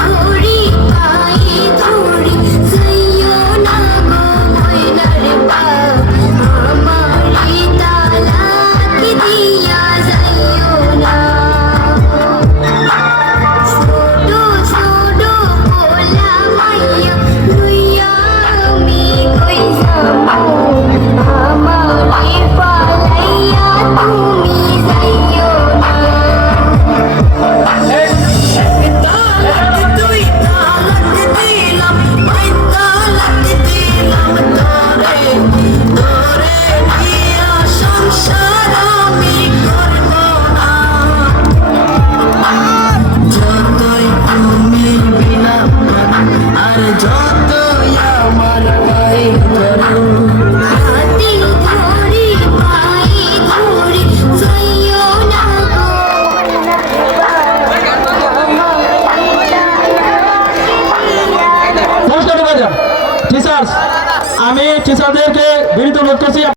Oh, teachers আমি টিচারদেরকে বিনীত অনুরোধ করছি